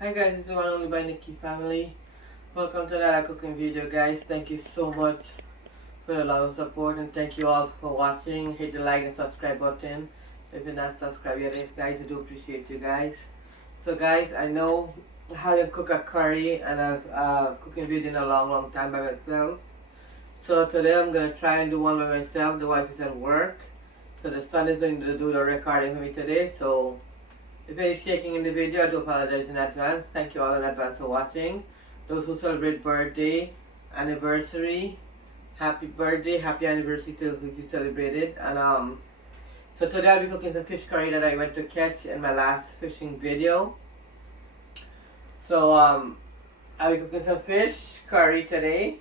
Hi guys, this is one only by Nikki family. Welcome to another cooking video guys. Thank you so much for your love and support, and thank you all for watching. Hit the like and subscribe button if you're not subscribed yet. Guys, I do appreciate you guys. So guys, I know I haven't cooked a curry and I've cooking video in a long time by myself. So today I'm gonna try and do one by myself. The wife is at work. So the son is going to do the recording for me today. So if any shaking in the video, I do apologize in advance. Thank you all in advance for watching. Those who celebrate birthday, anniversary, happy birthday, happy anniversary to if you celebrated. And so today I'll be cooking some fish curry that I went to catch in my last fishing video. So I'll be cooking some fish curry today.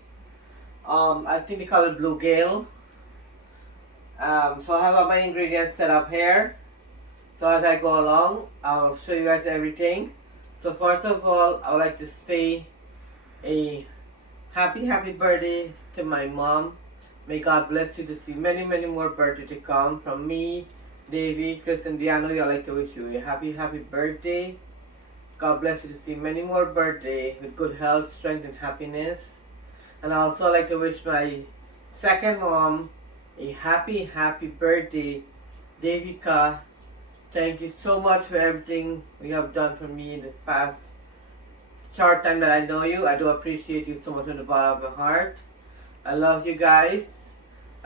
I think they call it blue gale. So I have all my ingredients set up here. So as I go along, I'll show you guys everything. So first of all, I would like to say a happy birthday to my mom. May God bless you to see many more birthdays to come. From me, Davy, Chris, and Diano, I'd like to wish you a happy birthday. God bless you to see many more birthdays with good health, strength, and happiness. And I also like to wish my second mom a happy birthday, Davika. Thank you so much for everything you have done for me in the past short time that I know you. I do appreciate you so much from the bottom of my heart. I love you guys.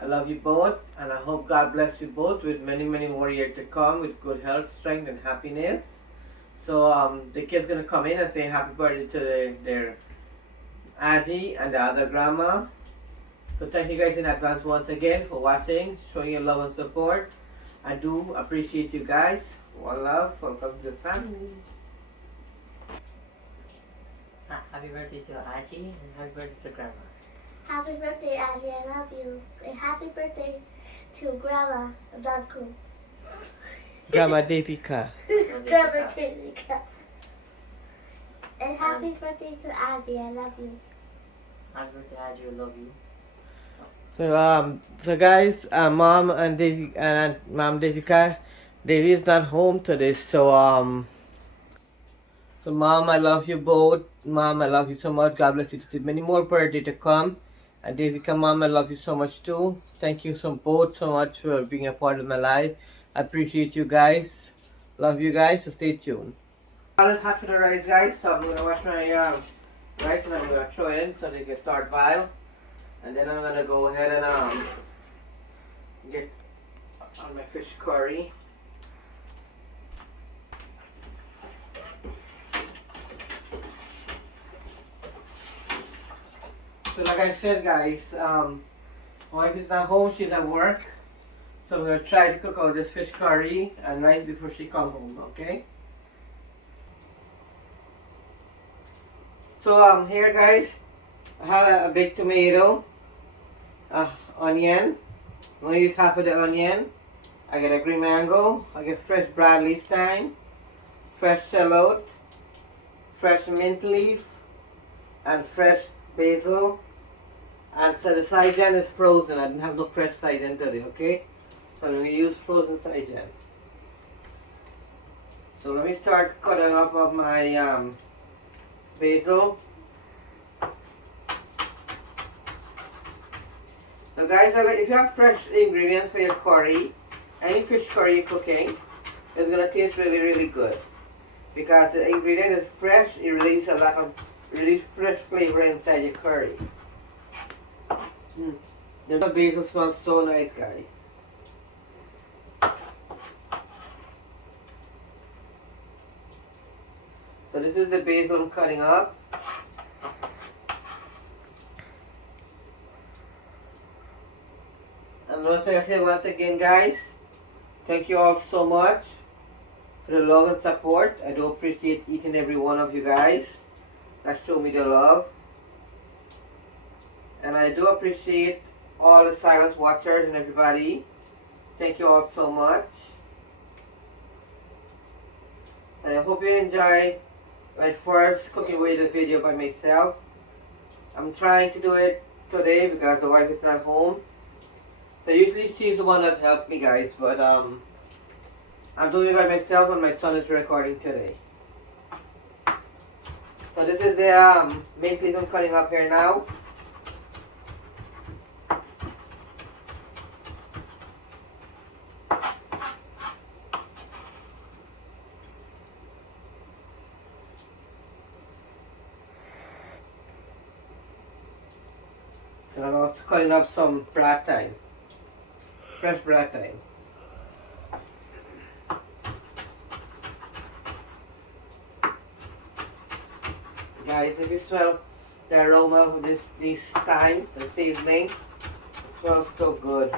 I love you both, and I hope God bless you both with many more years to come with good health, strength, and happiness. So the kids gonna come in and say happy birthday to their auntie and the other grandma. So thank you guys in advance once again for watching, showing your love and support. I do appreciate you guys. One love. Welcome to the family. Happy birthday to Aji and happy birthday to Grandma. Happy birthday, Auntie, I love you. And happy birthday to Grandma Daku. Grandma Devika. Grandma Devika. And happy birthday to Auntie, I love you. Happy birthday Aji, we love you. So guys, Mom and Davy and Mom Devika, Davy is not home today. So Mom, I love you both. Mom, I love you so much. God bless you to see many more birthdays to come. And Devika, Mom, I love you so much too. Thank you both so much for being a part of my life. I appreciate you guys. Love you guys. So stay tuned. Water is hot for the rice, guys. So I'm gonna wash my rice and I'm gonna throw it in so they can start boil. And then I'm gonna go ahead and get on my fish curry. So like I said guys, my wife is not home, she's at work. So I'm gonna try to cook out this fish curry and rice before she comes home, okay? So here guys, I have a big tomato, onion. I'm gonna use half of the onion. I get a green mango, I get fresh broad leaf thyme, fresh shallot, fresh mint leaf, and fresh basil. And so the saijan is frozen. I didn't have no fresh saijan today, okay? So I'm going to use frozen saijan. So let me start cutting up of my basil. So guys, if you have fresh ingredients for your curry, any fish curry you're cooking, it's going to taste really good. Because the ingredient is fresh, it releases a lot of fresh flavor inside your curry. The basil smells so nice, guys. So this is the basil I'm cutting up. And once again, guys, thank you all so much for the love and support. I do appreciate each and every one of you guys that show me the love. And I do appreciate all the silent watchers and everybody. Thank you all so much. And I hope you enjoy my first cooking with video by myself. I'm trying to do it today because the wife is not home. So usually she's the one that helped me guys, but I'm doing it by myself and my son is recording today. So this is the mint leaf I'm cutting up here now. And I'm also cutting up some black thyme, fresh black thyme. Guys, if you smell the aroma of these thymes, the seasoning, it smells so good.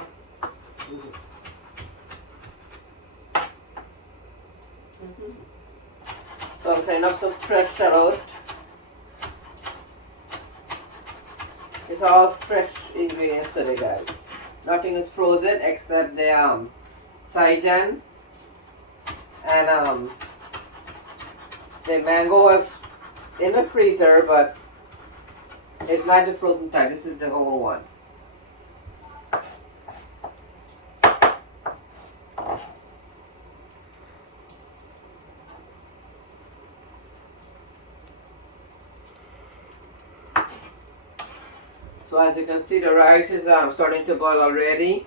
So I'm cutting up some fresh shallot. It's all fresh ingredients today, guys. Nothing is frozen except the saijan and the mango was in the freezer, but it's not the frozen type. This is the whole one. So as you can see, the rice is starting to boil already.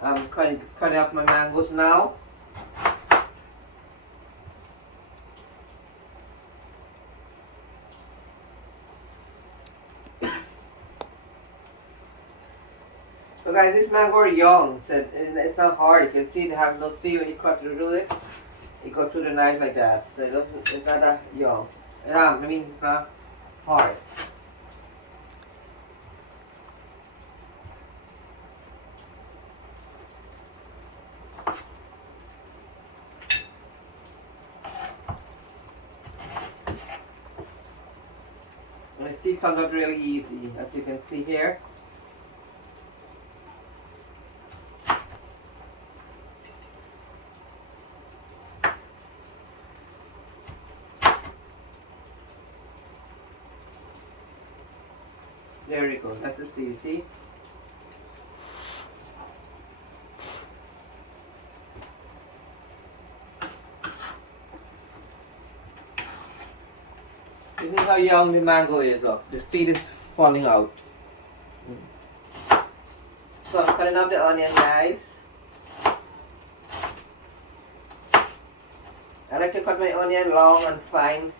I'm cutting up my mangoes now. So guys, this mango are young, so it's not hard. You can see they have no seed when you cut through it. You go through the knife like that, so it's not that young. I mean, it's not hard. And the seed comes out really easy, as you can see here. There you go, that's the seed, see? This is how young the mango is, look. The seed is falling out. So I'm cutting up the onion, guys. I like to cut my onion long and fine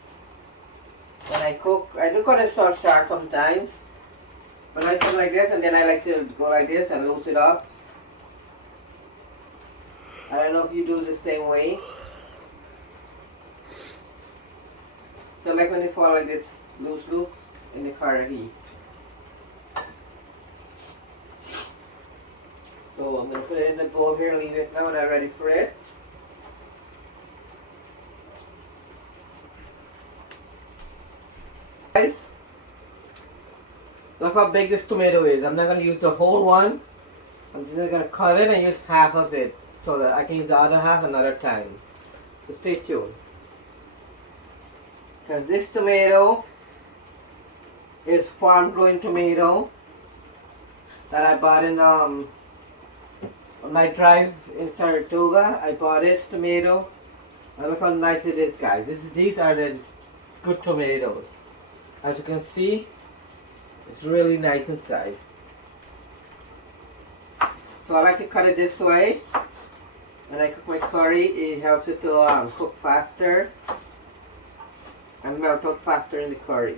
when I cook. I do cut it short sometimes. But I cut like this, and then I like to go like this and loose it up. I don't know if you do the same way. So like when it fall like this, loose in the curry. So I'm going to put it in the bowl here, leave it now, and I'm ready for it. Guys, look how big this tomato is. I'm not going to use the whole one. I'm just going to cut it and use half of it so that I can use the other half another time. So stay tuned. Because this tomato is farm growing tomato that I bought in on my drive in Saratoga. I bought this tomato, and look how nice it is, guys. These are the good tomatoes. As you can see, it's really nice inside. So I like to cut it this way. When I cook my curry, it helps it to cook faster and melt out faster in the curry.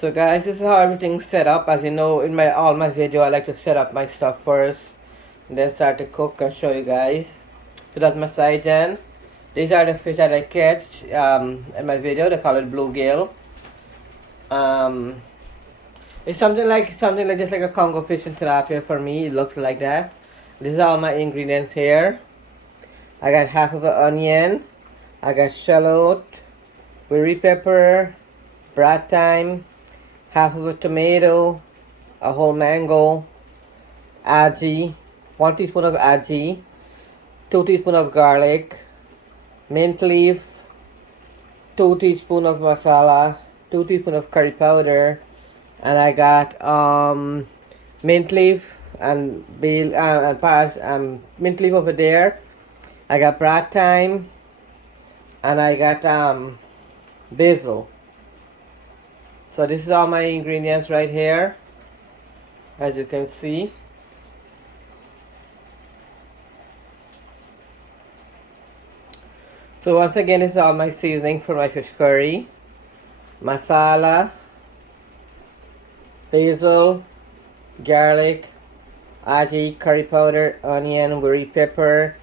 So guys, this is how everything's set up. As you know, in all my video, I like to set up my stuff first, and then start to cook and show you guys. So that's my saijan. These are the fish that I catch in my video. They call it bluegill. Um, it's something like just like a Congo fish and tilapia for me. It looks like that. This is all my ingredients here. I got half of an onion. I got shallot, curry pepper, broad thyme, half of a tomato, a whole mango, aji, 1 teaspoon of aji, 2 teaspoons of garlic, mint leaf, 2 teaspoons of masala, 2 teaspoons of curry powder, and I got mint leaf and mint leaf over there. I got broad thyme, and I got basil. So this is all my ingredients right here, as you can see. So once again, this is all my seasoning for my fish curry. Masala, basil, garlic, aji, curry powder, onion, curry pepper,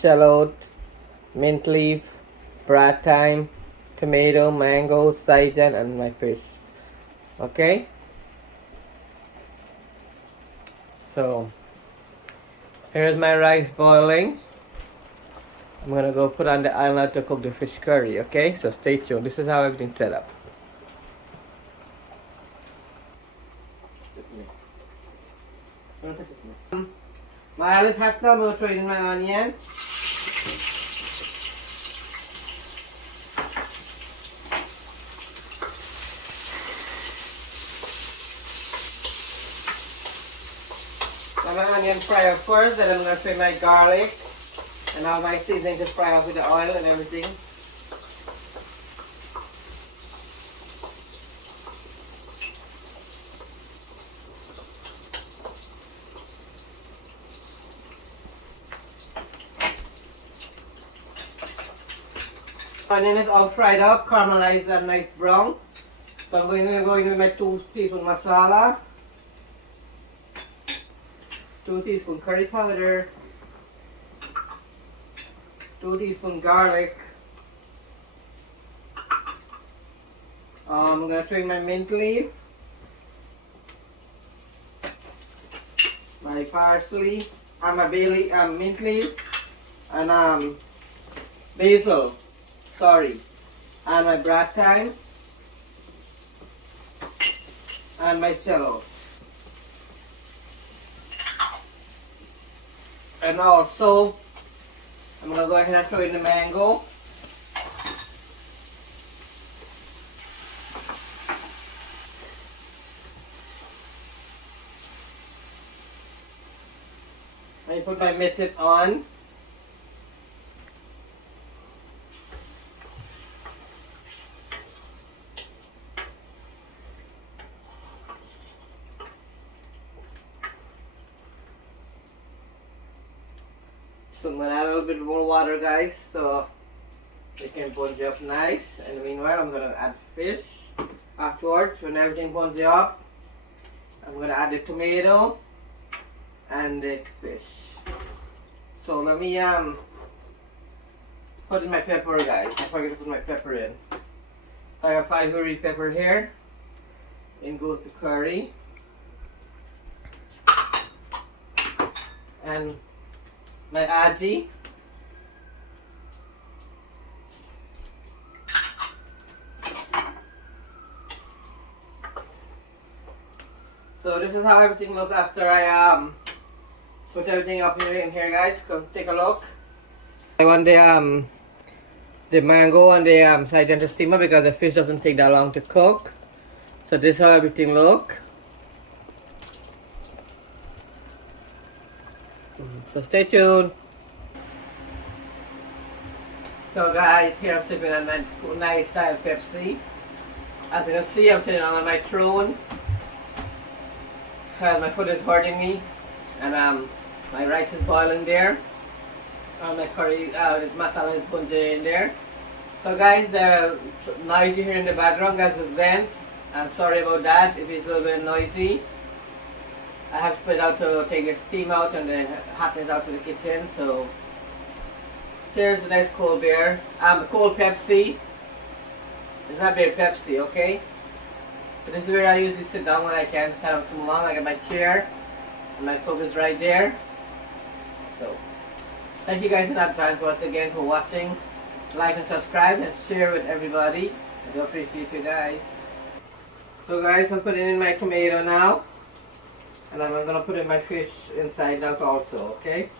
shallot, mint leaf, broad thyme, tomato, mango, saijan, and my fish. Okay? So, here's my rice boiling. I'm gonna go put on the island to cook the fish curry, okay? So stay tuned. This is how everything's set up. My oil is hot now. I'm gonna throw in my onion. Let my onion fry up first, then I'm gonna throw in my garlic and all my seasoning to fry up with the oil and everything. Onion is all fried up, caramelized and nice brown. So I'm going to go in with my 2 teaspoon masala, 2 teaspoon curry powder, 2 teaspoon garlic. I'm going to throw in my mint leaf, my parsley, and my bay leaf, mint leaf, and basil, sorry, and my broad thyme, and my shallot. And also, I'm going to go ahead and throw in the mango. I put my mittens on. So I'm going to add a little bit more water, guys, so it can bone up nice. And meanwhile, I'm going to add fish afterwards. When everything bones up, I'm going to add the tomato and the fish. So let me put in my pepper, guys. I forgot to put my pepper in. I have 5 curry pepper here. In goes the curry. And my aji. So this is how everything looks after I put everything up here in here, guys. Come take a look. I want the mango and the saijan to steam up because the fish doesn't take that long to cook. So this is how everything look. So stay tuned. So guys, here I'm sipping on my nice style Pepsi. As you can see, I'm sitting on my throne. My foot is hurting me, and my rice is boiling there. My curry, masala is bunja in there. So guys, the noise you hear in the background, that's a vent. I'm sorry about that if it's a little bit noisy. I have to put it out to take the steam out and the hotness out to the kitchen. So here's a nice cold beer. Cold Pepsi. It's not beer, Pepsi, okay? So this is where I usually sit down when I can't stand up too long. I got my chair and my sofa is right there. So thank you guys in advance once again for watching. Like and subscribe and share with everybody. I do appreciate you guys. So guys, I'm putting in my tomato now. And I'm gonna put in my fish inside that also, okay?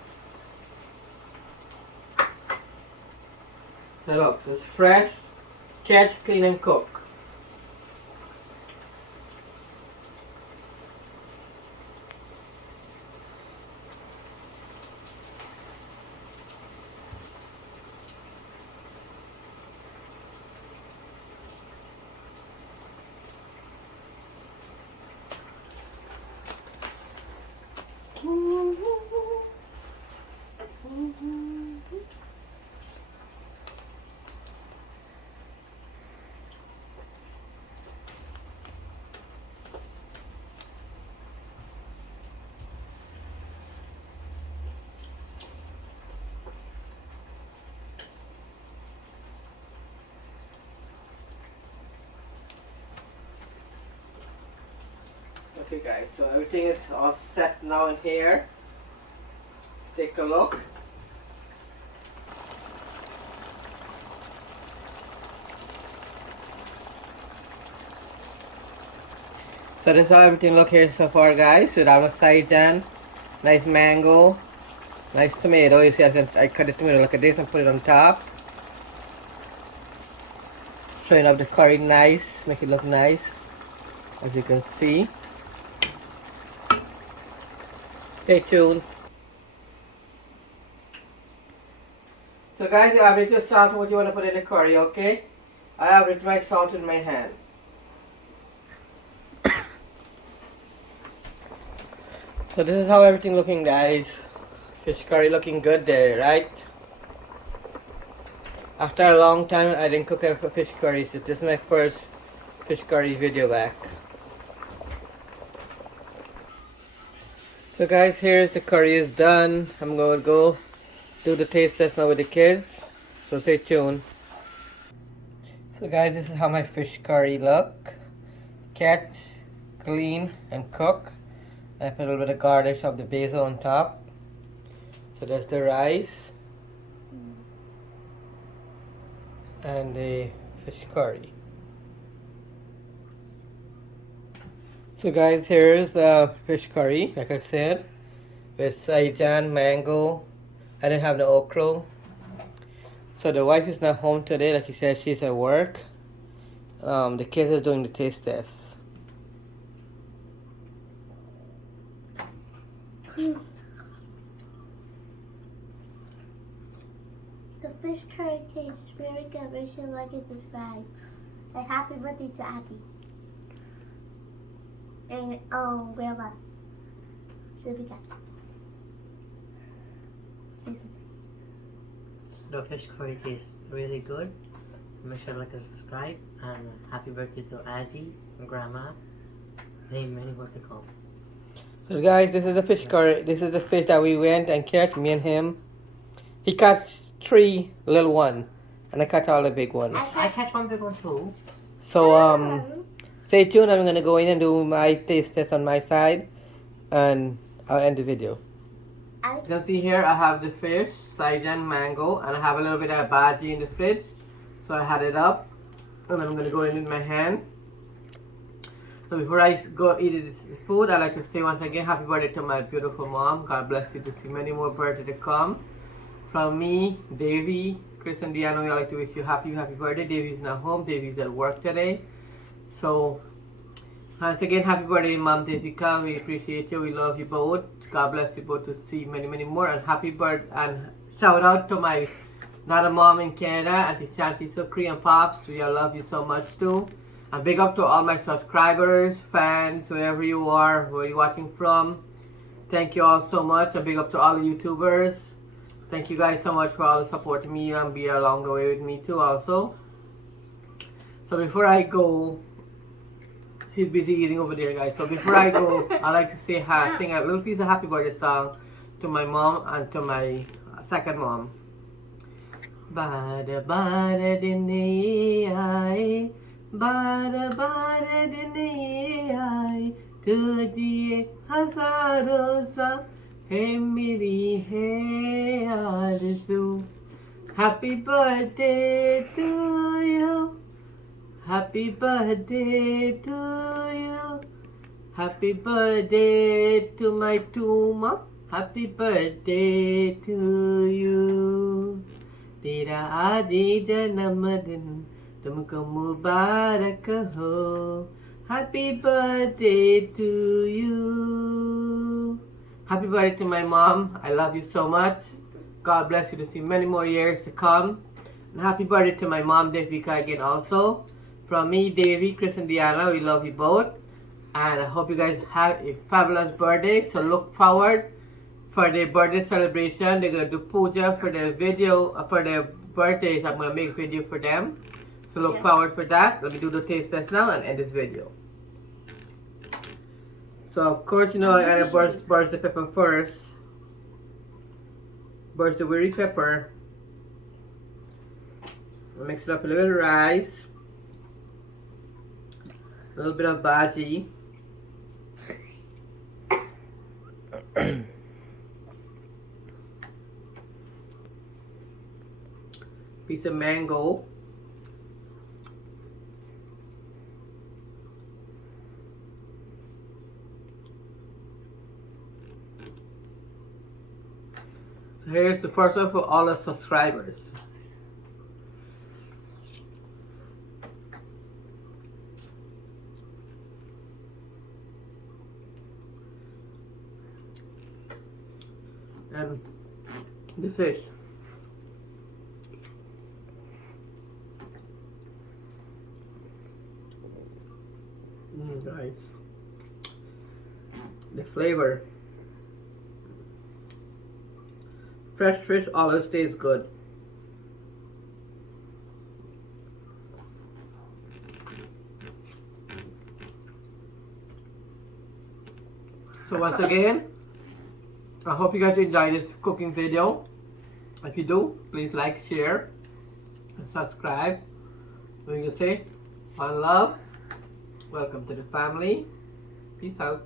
Now look, it's fresh, catch, clean and cook. Okay guys, so everything is all set now in here. Take a look. So this is how everything look here so far guys. So down the side then, nice mango, nice tomato. You see I cut the tomato like this and put it on top. Showing up the curry nice, make it look nice, as you can see. Stay tuned. So guys, you average your salt and what you want to put in the curry, okay? I average my salt in my hand. So this is how everything looking guys. Fish curry looking good there, right? After a long time I didn't cook a fish curry, so this is my first fish curry video back. So guys, here's the curry is done. I'm going to go do the taste test now with the kids. So stay tuned. So guys, this is how my fish curry look. Catch, clean and cook. I put a little bit of garnish of the basil on top. So that's the rice. And the fish curry. So guys, here's the fish curry, like I said, with saijan, mango. I didn't have the okra. So the wife is not home today, like she said, she's at work. The kids are doing the taste test. The fish curry tastes very good. We should like and subscribe. And happy birthday to Auntie. And Grandma. There we go. Season. The fish curry tastes really good. Make sure to like and subscribe. And happy birthday to Aji and Grandma. Many more to come. So guys, this is the fish curry. This is the fish that we went and catch, me and him. He caught 3 little ones, and I caught all the big ones. I catch one big one too. So stay tuned. I'm gonna go in and do my taste test on my side, and I'll end the video. You can see here I have the fish, saijan, mango, and I have a little bit of bhaji in the fridge. So I had it up, and I'm gonna go in with my hand. So before I go eat this food, I'd like to say once again, happy birthday to my beautiful mom. God bless you to see many more birthdays to come. From me, Davy, Chris and Deanna, we like to wish you happy birthday. Davy's not home, Davy's at work today. So once again, happy birthday, Mom Jessica. We appreciate you, we love you both. God bless you both to see many more. And happy birthday, and shout out to my another mom in Canada, Auntie Shanti Sukri and Pops. We all love you so much too. And big up to all my subscribers, fans, wherever you are, where you're watching from. Thank you all so much. And big up to all the YouTubers. Thank you guys so much for all the supporting me and be along the way with me too also. So before I go, she's busy eating over there guys. So before I go, I like to say hi, sing a little piece of happy birthday song to my mom and to my second mom. Bada bada dinne ai बारह बारह दिन ये आए तुझे हजारों सा है मेरी है आरज़ू. Happy birthday to you. Happy birthday to you. Happy birthday to my Tuma. Happy birthday to you. तेरा आज जन्मदिन तुमको मुबारक हो. Happy birthday to you. Happy birthday to my mom. I love you so much. God bless you to see many more years to come. And happy birthday to my mom, Devika, again also. From me, Davy, Chris, and Diana, we love you both. And I hope you guys have a fabulous birthday. So look forward for their birthday celebration. They're gonna do puja for their video for their birthdays. I'm gonna make a video for them. So look forward for that. Let me do the taste test now and end this video. So of course, you know, I gotta burst the pepper first. Burst the weary pepper. Mix it up with a little rice, a little bit of bhaji, piece of mango, so here's the first one for all the subscribers. And the fish. Nice. The flavor. Fresh fish always tastes good. So once again, I hope you guys enjoyed this cooking video. If you do, please like, share, and subscribe. So you can say, one love, welcome to the family, peace out.